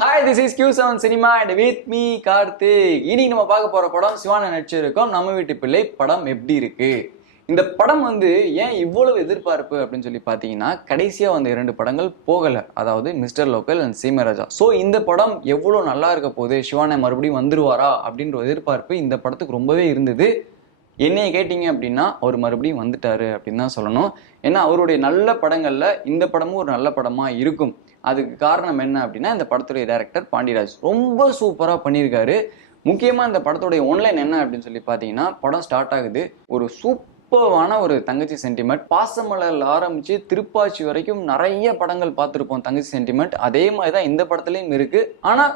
Hi, this is Q7 cinema and with me Karthik. இன்னைக்கு நம்ம பார்க்க போற படம் சிவான நடிச்சிருக்கோம் நம்ம வீட்டு பிள்ளை. படம் எப்படி இருக்கு? இந்த படம் ஏன் இவ்வளவு எதிர்பார்ப்பு அப்படின்னு சொல்லி பார்த்தீங்கன்னா, கடைசியா வந்த 2 படங்கள் போகல. அதாவது mister local and Seemaraja. So இந்த படம் எவ்வளோ நல்லா இருக்க போகுது, சிவான மறுபடியும் வந்துருவாரா அப்படின்ற எதிர்பார்ப்பு இந்த படத்துக்கு ரொம்பவே இருந்தது. என்னைய கேட்டீங்க அப்படின்னா அவர் மறுபடியும் வந்துட்டாரு அப்படின்னு தான் சொல்லணும். ஏன்னா அவருடைய நல்ல படங்கள்ல இந்த படமும் ஒரு நல்ல படமா இருக்கும். அதுக்கு காரணம் என்ன அப்படின்னா, இந்த படத்துடைய டைரக்டர் பாண்டியராஜ் ரொம்ப சூப்பரா பண்ணியிருக்காரு. முக்கியமா இந்த படத்துடைய ஒன்லைன் என்ன அப்படின்னு சொல்லி பார்த்தீங்கன்னா, படம் ஸ்டார்ட் ஆகுது ஒரு சூப்பரான ஒரு தங்கச்சி சென்டிமெண்ட். பாசமலர்ல ஆரம்பிச்சு திருப்பாச்சி வரைக்கும் நிறைய படங்கள் பார்த்துருப்போம் தங்கச்சி சென்டிமெண்ட். அதே மாதிரி தான் இந்த படத்துலையும் இருக்கு. ஆனா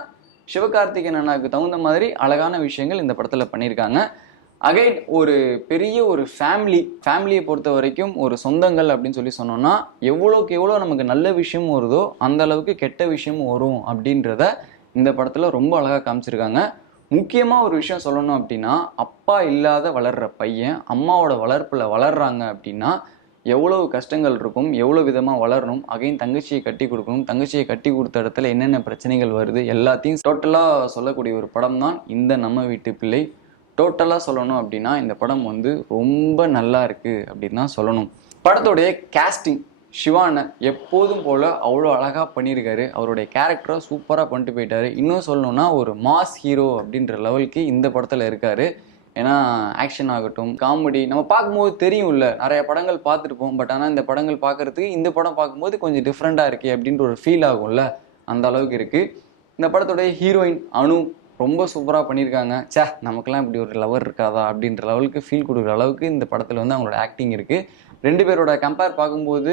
சிவகார்த்திகேயன் அண்ணாக்கு தகுந்த மாதிரி அழகான விஷயங்கள் இந்த படத்துல பண்ணியிருக்காங்க. அகைன் ஒரு பெரிய ஒரு ஃபேமிலியை பொறுத்த வரைக்கும் ஒரு சொந்தங்கள் அப்படின்னு சொல்லி சொன்னோம்னா, எவ்வளோக்கு எவ்வளோ நமக்கு நல்ல விஷயம் வருதோ அந்த அளவுக்கு கெட்ட விஷயமும் வரும் அப்படின்றத இந்த படத்துல ரொம்ப அழகா காமிச்சிருக்காங்க. முக்கியமா ஒரு விஷயம் சொல்லணும் அப்படின்னா, அப்பா இல்லாத வளர்ற பையன் அம்மாவோட வளர்ப்புல வளர்றாங்க அப்படின்னா எவ்வளவு கஷ்டங்கள் இருக்கும், எவ்வளோ விதமாக வளரணும். அகைன் தங்கச்சியை கட்டி கொடுக்கணும், தங்கச்சியை கட்டி கொடுத்த இடத்துல என்னென்ன பிரச்சனைகள் வருது எல்லாத்தையும் டோட்டலாக சொல்லக்கூடிய ஒரு படம் தான் இந்த நம்ம வீட்டு பிள்ளை. டோட்டலாக சொல்லணும் அப்படின்னா இந்த படம் ரொம்ப நல்லா இருக்குது அப்படின்னு தான் சொல்லணும். படத்துடைய கேஸ்டிங் சிவானை எப்போதும் போல் அவ்வளோ அழகாக பண்ணியிருக்காரு. அவருடைய கேரக்டரை சூப்பராக பண்ணிட்டு போயிட்டாரு. இன்னும் சொல்லணும்னா ஒரு மாஸ் ஹீரோ அப்படின்ற லெவலுக்கு இந்த படத்தில் இருக்கார். ஏன்னா ஆக்ஷன் ஆகட்டும், காமெடி நம்ம பார்க்கும்போது தெரியும்ல, நிறைய படங்கள் பார்த்துருப்போம். பட் ஆனால் இந்த படங்கள் பார்க்குறதுக்கு இந்த படம் பார்க்கும்போது கொஞ்சம் டிஃப்ரெண்ட்டாக இருக்கே அப்படின்ற ஒரு ஃபீல் ஆகும்ல, அந்த அளவுக்கு இருக்குது. இந்த படத்துடைய ஹீரோயின் அனு ரொம்ப சூப்பராக பண்ணியிருக்காங்க. நமக்கெல்லாம் இப்படி ஒரு லவர் இருக்காதா அப்படின்ற லெவலுக்கு ஃபீல் கொடுக்குற அளவுக்கு இந்த படத்தில் அவங்களோட ஆக்டிங் இருக்குது. 2 பேரோட கம்பேர் பார்க்கும்போது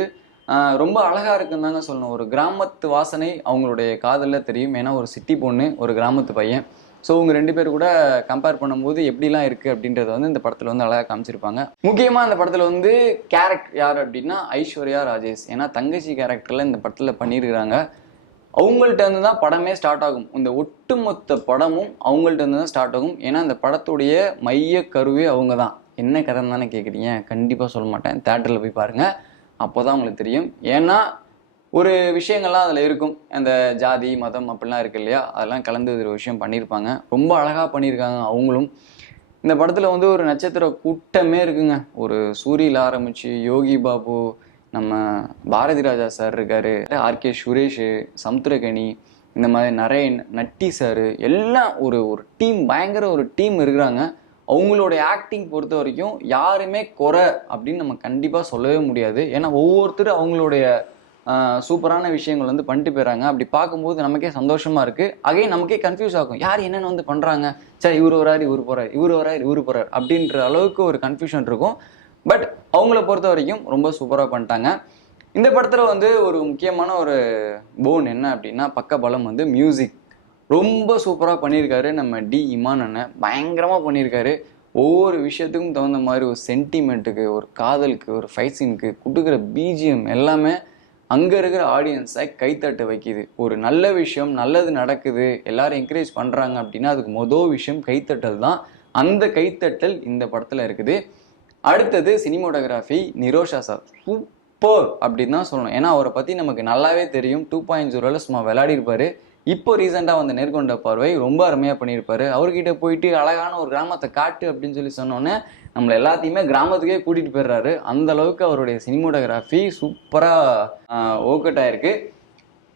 ரொம்ப அழகாக இருக்குன்னு தாங்க சொல்லணும். ஒரு கிராமத்து வாசனை அவங்களுடைய காதலில் தெரியும். ஏன்னா ஒரு சிட்டி பொண்ணு, ஒரு கிராமத்து பையன். ஸோ இவங்க 2 பேர் கூட கம்பேர் பண்ணும்போது எப்படிலாம் இருக்குது அப்படின்றத இந்த படத்தில் அழகாக காமிச்சிருப்பாங்க. முக்கியமாக இந்த படத்தில் கேரக்டர் யார் அப்படின்னா ஐஸ்வர்யா ராஜேஷ். ஏன்னா தங்கச்சி கேரக்டரில் இந்த படத்தில் பண்ணியிருக்கிறாங்க. அவங்கள்ட்ட இருந்து தான் படமே ஸ்டார்ட் ஆகும். இந்த ஒட்டுமொத்த படமும் அவங்கள்ட்ட இருந்து தான் ஸ்டார்ட் ஆகும். ஏன்னா இந்த படத்துடைய மைய கருவே அவங்க தான். என்ன கதைன்னு தானே கேட்குறீங்க? கண்டிப்பாக சொல்ல மாட்டேன், தேட்டரில் போய் பாருங்கள், அப்போ தான் உங்களுக்கு தெரியும். ஏன்னா ஒரு விஷயங்கள்லாம் அதில் இருக்கும். அந்த ஜாதி மதம் அப்படிலாம் இருக்கு இல்லையா, அதெல்லாம் கலந்து ஒரு விஷயம் பண்ணியிருப்பாங்க. ரொம்ப அழகாக பண்ணியிருக்காங்க அவங்களும். இந்த படத்தில் ஒரு நட்சத்திர கூட்டமே இருக்குங்க. ஒரு சூரியில் ஆரம்பித்து யோகி பாபு, நம்ம பாரதி ராஜா சார் இருக்காரு, ஆர்கே சுரேஷ், சமுத்திரகனி, இந்த மாதிரி நிறைய நட்டி சார், எல்லாம் ஒரு டீம், பயங்கர ஒரு டீம் இருக்கிறாங்க. அவங்களுடைய ஆக்டிங் பொறுத்த வரைக்கும் யாருமே குறை அப்படின்னு நம்ம கண்டிப்பாக சொல்லவே முடியாது. ஏன்னா ஒவ்வொருத்தரும் அவங்களுடைய சூப்பரான விஷயங்கள் பண்ணிட்டு போயிடறாங்க. அப்படி பார்க்கும்போது நமக்கே சந்தோஷமா இருக்கு. அகைன் நமக்கே கன்ஃபியூஸ் ஆகும், யார் என்னென்னு பண்ணுறாங்க, சரி இவர் வராரு இவர் போறாரு, இவர் வராரு இவர் போறாரு அப்படின்ற அளவுக்கு ஒரு கன்ஃபியூஷன் இருக்கும். பட் அவங்கள பொறுத்த வரைக்கும் ரொம்ப சூப்பராக பண்ணிட்டாங்க. இந்த படத்தில் ஒரு முக்கியமான ஒரு போன் என்ன அப்படின்னா, பக்கபலம் மியூசிக் ரொம்ப சூப்பராக பண்ணியிருக்காரு. நம்ம டி இமான் அண்ணன் பயங்கரமாக பண்ணியிருக்காரு. ஒவ்வொரு விஷயத்துக்கும் தகுந்த மாதிரி ஒரு சென்டிமெண்ட்டுக்கு, ஒரு காதலுக்கு, ஒரு ஃபைட் சீனுக்கு கொடுக்குற பிஜிஎம் எல்லாமே அங்கே இருக்கிற ஆடியன்ஸை கைத்தட்ட வைக்கிது. ஒரு நல்ல விஷயம், நல்லது நடக்குது, எல்லாரும் என்கரேஜ் பண்ணுறாங்க அப்படின்னா அதுக்கு மொதல் விஷயம் கைத்தட்டல் தான். அந்த கைத்தட்டல் இந்த படத்தில் இருக்குது. அடுத்தது சினிமோட்டோகிராஃபி, நிரோஷா சார் சூப்பர் அப்படின்னு தான் சொல்லணும். ஏன்னா அவரை பற்றி நமக்கு நல்லாவே தெரியும். 2.0 சும்மா விளையாடி இருப்பார். இப்போ ரீசெண்டாக நேர்கொண்ட பார்வை ரொம்ப அருமையாக பண்ணியிருப்பாரு. அவர்கிட்ட போயிட்டு அழகான ஒரு கிராமத்தை காட்டு அப்படின்னு சொல்லி சொன்னோன்னே நம்மளை எல்லாத்தையுமே கிராமத்துக்கே கூட்டிகிட்டு போயிடுறாரு. அந்த அளவுக்கு அவருடைய சினிமோட்டோகிராஃபி சூப்பராக ஒர்க் அவுட் ஆயிருக்கு.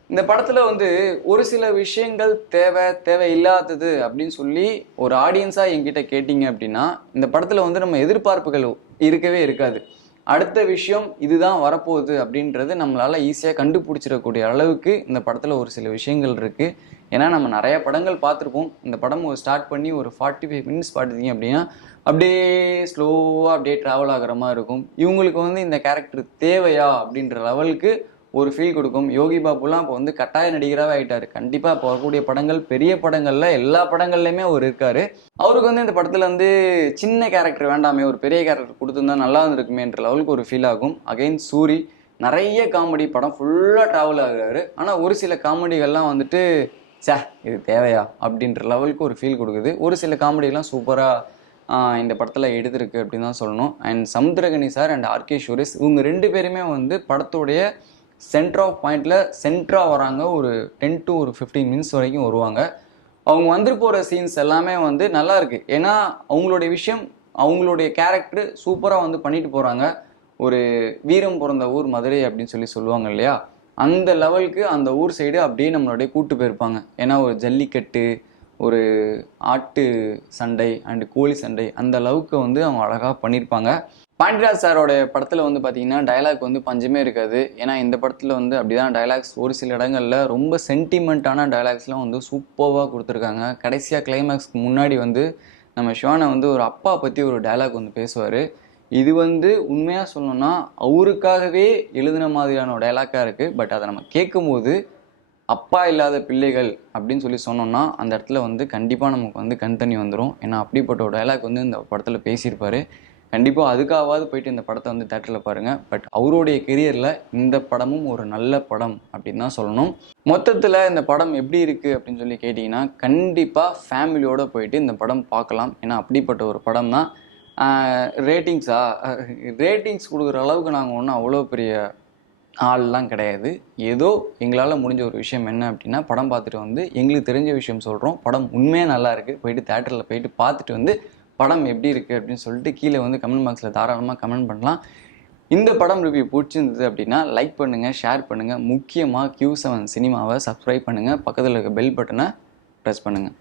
இந்த படத்தில் ஒரு சில விஷயங்கள் தேவையில்லாதது அப்படின்னு சொல்லி ஒரு ஆடியன்ஸாக என்கிட்ட கேட்டிங்க அப்படின்னா, இந்த படத்தில் நம்ம எதிர்பார்ப்புகள் இருக்கவே இருக்காது. அடுத்த விஷயம் இதுதான் வரப்போகுது அப்படின்றது நம்மளால் ஈஸியாக கண்டுபிடிச்சிடக்கூடிய அளவுக்கு இந்த படத்தில் ஒரு சில விஷயங்கள் இருக்குது. ஏன்னா நம்ம நிறைய படங்கள் பார்த்துருப்போம். இந்த படம் ஸ்டார்ட் பண்ணி ஒரு 45 மினிட்ஸ் பார்த்துட்டீங்க அப்படின்னா அப்படியே ஸ்லோவாக அப்படியே ட்ராவல் ஆகிற மாதிரி இருக்கும். இவங்களுக்கு இந்த கேரக்டர் தேவையா அப்படின்ற லெவலுக்கு ஒரு ஃபீல் கொடுக்கும். யோகி பாபுலாம் இப்போ கட்டாய நடிகராகவே ஆகிட்டார். கண்டிப்பாக இப்போ வரக்கூடிய படங்கள், பெரிய படங்களில் எல்லா படங்கள்லையுமே அவர் இருக்கார். அவருக்கு இந்த படத்தில் சின்ன கேரக்டர் வேண்டாமே, ஒரு பெரிய கேரக்டர் கொடுத்துருந்தா நல்லா இருந்திருக்குமேன்ற லெவலுக்கு ஒரு ஃபீல் ஆகும். அகைன் சூரி நிறைய காமெடி, படம் ஃபுல்லாக ட்ராவல் ஆகுறாரு. ஆனால் ஒரு சில காமெடிகள்லாம் இது தேவையா அப்படின்ற லெவலுக்கு ஒரு ஃபீல் கொடுக்குது. ஒரு சில காமெடிலாம் சூப்பராக இந்த படத்தில் எடுத்திருக்கு அப்படின்னு தான் சொல்லணும். And Samuthirakani sir and R K Suresh இவங்க 2 பேருமே படத்துடைய சென்டர் ஆஃப் பாயிண்டில் சென்டராக வராங்க. ஒரு 10 to 15 மினிட்ஸ் வரைக்கும் வருவாங்க. அவங்க வந்துட்டு போகிற சீன்ஸ் எல்லாமே வந்து நல்லா இருக்குது. ஏன்னா அவங்களுடைய விஷயம், அவங்களுடைய கேரக்டர் சூப்பராக வந்து பண்ணிட்டு போகிறாங்க. ஒரு வீரம் பிறந்த ஊர் மதுரை அப்படின்னு சொல்லுவாங்க இல்லையா, அந்த லெவலுக்கு அந்த ஊர் சைடு அப்படியே நம்மளுடைய கூட்டு போயிருப்பாங்க. ஏன்னா ஒரு ஜல்லிக்கட்டு, ஒரு ஆட்டு சண்டை அண்டு கோழி சண்டை, அந்த அளவுக்கு வந்து அவங்க அழகாக பண்ணியிருப்பாங்க. பாண்டியராஜ் சாரோட படத்தில் வந்து பார்த்தீங்கன்னா டைலாக் வந்து பஞ்சமே இருக்காது. ஏன்னா இந்த படத்தில் வந்து அப்படிதான் டைலாக்ஸ் ஒரு சில இடங்களில் ரொம்ப சென்டிமெண்ட்டான டைலாக்ஸ்லாம் வந்து சூப்பராக கொடுத்துருக்காங்க. கடைசியாக கிளைமேக்ஸ்க்கு முன்னாடி வந்து நம்ம சிவானை வந்து ஒரு அப்பா பற்றி ஒரு டைலாக் வந்து பேசுவார். இது வந்து உண்மையாக சொல்லணும்னா அவருக்காகவே எழுதின மாதிரியான ஒரு டைலாக்காக இருக்குது. பட் அதை நம்ம கேட்கும்போது அப்பா இல்லாத பிள்ளைகள் அப்படின்னு சொன்னோம்னா அந்த இடத்துல வந்து கண்டிப்பாக நமக்கு வந்து கண் தண்ணி வந்துடும். ஏன்னா அப்படிப்பட்ட ஒரு டைலாக் வந்து இந்த படத்தில் பேசியிருப்பார். கண்டிப்பாக அதுக்காகவாது போயிட்டு இந்த படத்தை வந்து தேட்டரில் பாருங்கள். பட் அவருடைய கெரியரில் இந்த படமும் ஒரு நல்ல படம் அப்படின்னு தான் சொல்லணும். மொத்தத்தில் இந்த படம் எப்படி இருக்குது அப்படின்னு கேட்டிங்கன்னா கண்டிப்பாக ஃபேமிலியோடு போயிட்டு இந்த படம் பார்க்கலாம். ஏன்னா அப்படிப்பட்ட ஒரு படம் தான். ரேட்டிங்ஸ் கொடுக்குற அளவுக்கு நாங்கள் ஒன்றும் அவ்வளோ பெரிய ஆள்லாம் கிடையாது. ஏதோ எங்களால் முடிஞ்ச ஒரு விஷயம் என்ன அப்படின்னா படம் பார்த்துட்டு வந்து எங்களுக்கு தெரிஞ்ச விஷயம் சொல்கிறோம். படம் உண்மையாக நல்லா இருக்குது. போயிட்டு தேட்டரில் போயிட்டு பார்த்துட்டு வந்து படம் எப்படி இருக்குது அப்படின்னு சொல்லிட்டு கீழே வந்து கமெண்ட் பாக்ஸில் தாராளமாக கமெண்ட் பண்ணலாம். இந்த படம் ரிவ்யூ பிடிச்சிருந்தது அப்படின்னா லைக் பண்ணுங்கள், ஷேர் பண்ணுங்கள். முக்கியமாக Q7 சினிமாவை சப்ஸ்கிரைப் பண்ணுங்கள். பக்கத்தில் இருக்க பெல் பட்டனை ப்ரெஸ் பண்ணுங்கள்.